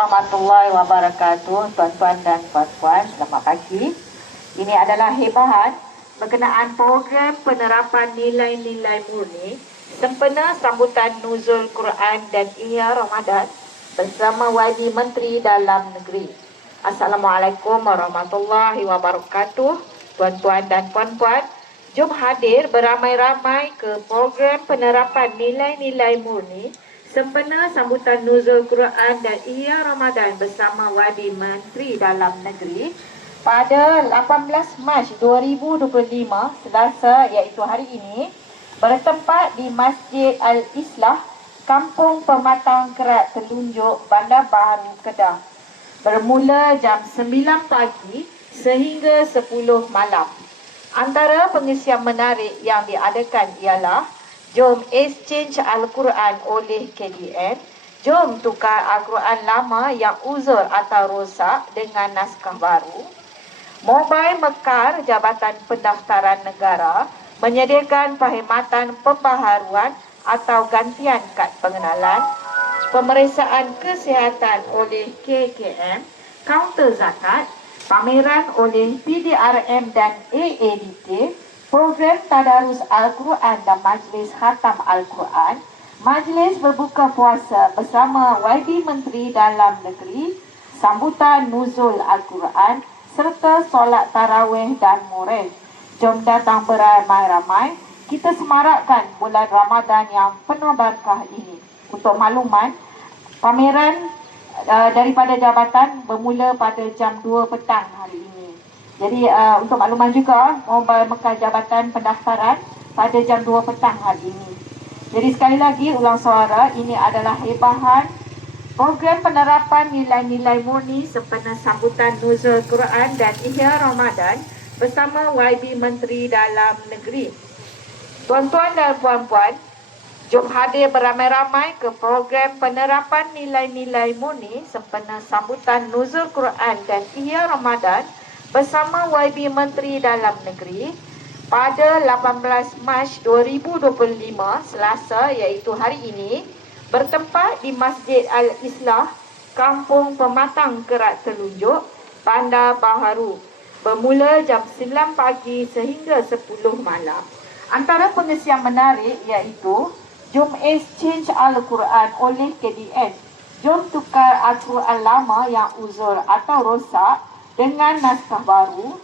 warahmatullahi wabarakatuh tuan-tuan dan puan-puan. Selamat pagi. Ini adalah hebahan berkenaan program penerapan nilai-nilai murni sempena sambutan nuzul Quran dan Ihya Ramadan bersama Wadi Menteri Dalam Negeri. Assalamualaikum warahmatullahi wabarakatuh. Tuan-tuan dan puan-puan jom hadir beramai-ramai ke program penerapan nilai-nilai murni sempena sambutan Nuzul Quran dan Ihya Ramadan bersama Wadi Menteri Dalam Negeri pada 18 Mac 2025 Selasa iaitu hari ini bertempat di Masjid Al-Islah Kampung Pematang Kerat Telunjuk Bandar Baharu Kedah bermula jam 9 pagi sehingga 10 malam. Antara pengisian menarik yang diadakan ialah Jom exchange Al-Quran oleh KDN. Jom tukar Al-Quran lama yang uzur atau rosak dengan naskah baru. Mobile Mekar Jabatan Pendaftaran Negara menyediakan perkhidmatan pembaharuan atau gantian kad pengenalan, pemeriksaan kesihatan oleh KKM, kaunter zakat, pameran oleh PDRM dan AADK, program Tadarus Al-Quran dan Majlis Khatam Al-Quran, Majlis Berbuka Puasa bersama YB Menteri Dalam Negeri, sambutan Nuzul Al-Quran serta solat tarawih dan murid. Jom datang beramai-ramai, kita semarakkan bulan Ramadan yang penuh berkah ini. Untuk makluman, pameran uh, daripada jabatan bermula pada jam 2 petang hari ini. Jadi uh, untuk makluman juga, Mobile Mekah Jabatan Pendaftaran pada jam 2 petang hari ini. Jadi sekali lagi ulang suara, ini adalah hebahan program penerapan nilai-nilai murni sempena sambutan Nuzul Quran dan Ihya Ramadan bersama YB Menteri Dalam Negeri. Tuan-tuan dan puan-puan, jom hadir beramai-ramai ke program penerapan nilai-nilai murni sempena sambutan Nuzul Quran dan Ihya Ramadan bersama YB Menteri Dalam Negeri pada 18 Mac 2025 Selasa iaitu hari ini bertempat di Masjid Al-Islah Kampung Pematang Kerat Telunjuk Bandar Baharu bermula jam 9 pagi sehingga 10 malam. Antara pengisian menarik iaitu Jom Exchange Al-Quran oleh KDN. Jom tukar Al-Quran lama yang uzur atau rosak dengan naskah baru,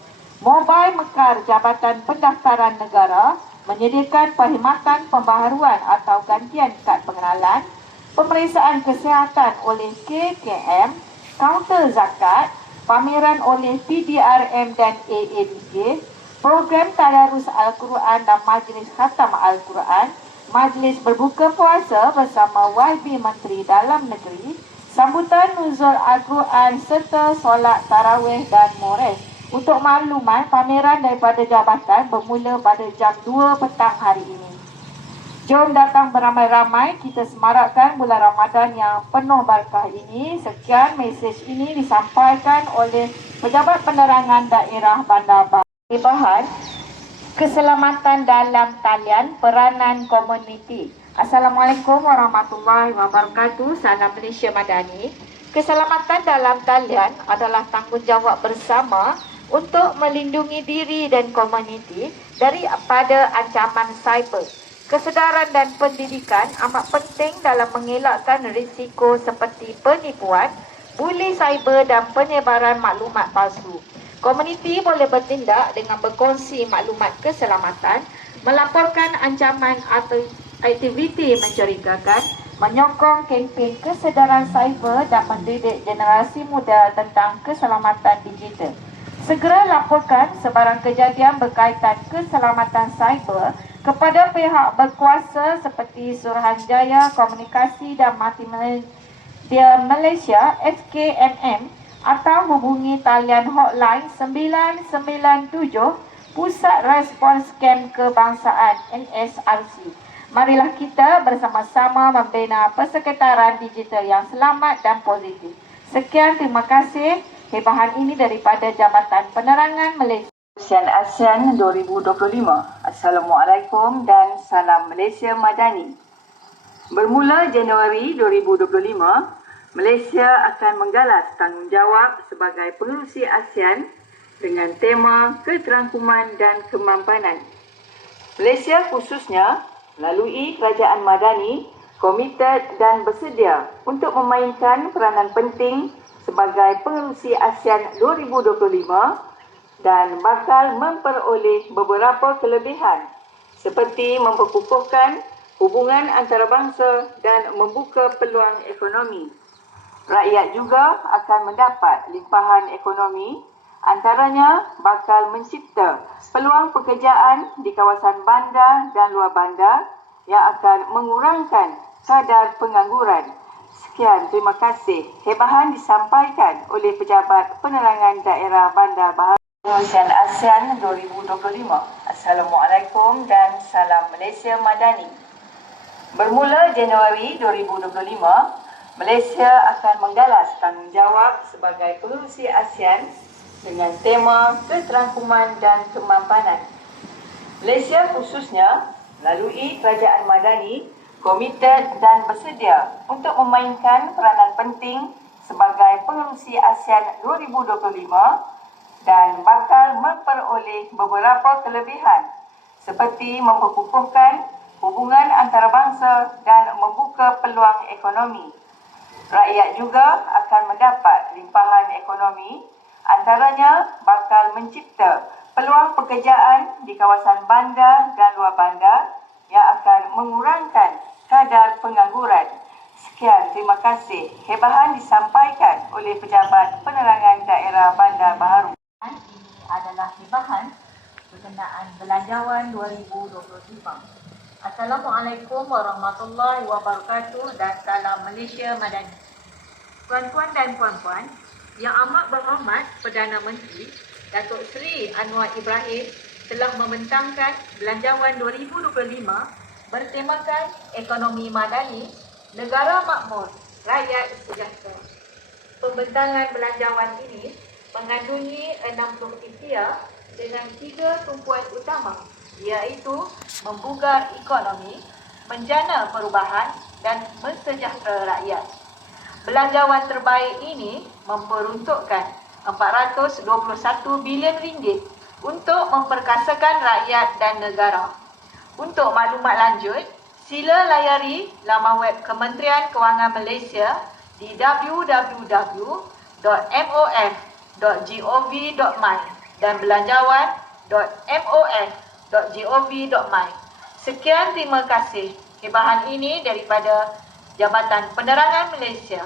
Mobile Mekar Jabatan Pendaftaran Negara menyediakan perkhidmatan pembaharuan atau gantian kad pengenalan, pemeriksaan kesihatan oleh KKM, kaunter zakat, pameran oleh PDRM dan AADK, program Tadarus Al-Quran dan Majlis Khatam Al-Quran, Majlis Berbuka Puasa bersama YB Menteri Dalam Negeri, sambutan nuzul Al-Quran serta solat tarawih dan mores. Untuk makluman, pameran daripada jabatan bermula pada jam 2 petang hari ini. Jom datang beramai-ramai, kita semarakkan bulan Ramadan yang penuh berkah ini. Sekian mesej ini disampaikan oleh Pejabat Penerangan Daerah Bandar Bahan Keselamatan dalam Talian Peranan Komuniti. Assalamualaikum warahmatullahi wabarakatuh. Salam Malaysia Madani. Keselamatan dalam talian adalah tanggungjawab bersama untuk melindungi diri dan komuniti daripada ancaman cyber. Kesedaran dan pendidikan amat penting dalam mengelakkan risiko seperti penipuan, buli cyber dan penyebaran maklumat palsu. Komuniti boleh bertindak dengan berkongsi maklumat keselamatan, melaporkan ancaman atau aktiviti mencurigakan, menyokong kempen kesedaran cyber dan mendidik generasi muda tentang keselamatan digital. Segera laporkan sebarang kejadian berkaitan keselamatan cyber kepada pihak berkuasa seperti Suruhanjaya Komunikasi dan Multimedia Malaysia SKMM atau hubungi talian hotline 997 Pusat Respons Scam Kebangsaan NSRC. Marilah kita bersama-sama membina persekitaran digital yang selamat dan positif. Sekian, terima kasih. Hebahan ini daripada Jabatan Penerangan Malaysia. ASEAN ASEAN 2025. Assalamualaikum dan salam Malaysia Madani. Bermula Januari 2025, Malaysia akan menggalas tanggungjawab sebagai pengerusi ASEAN dengan tema keterangkuman dan kemampanan. Malaysia khususnya melalui Kerajaan Madani komited dan bersedia untuk memainkan peranan penting sebagai pengerusi ASEAN 2025 dan bakal memperoleh beberapa kelebihan seperti memperkukuhkan hubungan antarabangsa dan membuka peluang ekonomi. Rakyat juga akan mendapat limpahan ekonomi antaranya bakal mencipta peluang pekerjaan di kawasan bandar dan luar bandar yang akan mengurangkan kadar pengangguran. Sekian, terima kasih. Hebahan disampaikan oleh Pejabat Penerangan Daerah Bandar Baharu. Pengurusian ASEAN 2025. Assalamualaikum dan salam Malaysia Madani. Bermula Januari 2025, Malaysia akan menggalas tanggungjawab sebagai pengurusi ASEAN dengan tema keterangkuman dan kemampanan. Malaysia khususnya melalui Kerajaan Madani komited dan bersedia untuk memainkan peranan penting sebagai pengerusi ASEAN 2025 dan bakal memperoleh beberapa kelebihan seperti memperkukuhkan hubungan antarabangsa dan membuka peluang ekonomi. Rakyat juga akan mendapat limpahan ekonomi antaranya bakal mencipta peluang pekerjaan di kawasan bandar dan luar bandar yang akan mengurangkan kadar pengangguran. Sekian, terima kasih. Hebahan disampaikan oleh Pejabat Penerangan Daerah Bandar Baharu. Ini adalah hibahan berkenaan Belanjawan 2025. Assalamualaikum warahmatullahi wabarakatuh dan salam Malaysia Madani. Tuan-tuan dan puan-puan, yang amat berhormat Perdana Menteri Datuk Seri Anwar Ibrahim telah membentangkan Belanjawan 2025 bertemakan Ekonomi Madani, Negara Makmur, Rakyat Sejahtera. Pembentangan belanjawan ini mengandungi 60 ikhtiar dengan tiga tumpuan utama iaitu membugar ekonomi, menjana perubahan dan mensejahtera rakyat. Belanjawan terbaik ini memperuntukkan 421 bilion ringgit untuk memperkasakan rakyat dan negara. Untuk maklumat lanjut, sila layari laman web Kementerian Kewangan Malaysia di www.mof.gov.my dan belanjawan.mof.gov.my. Sekian terima kasih. Hibahan ini daripada Jabatan Penerangan Malaysia.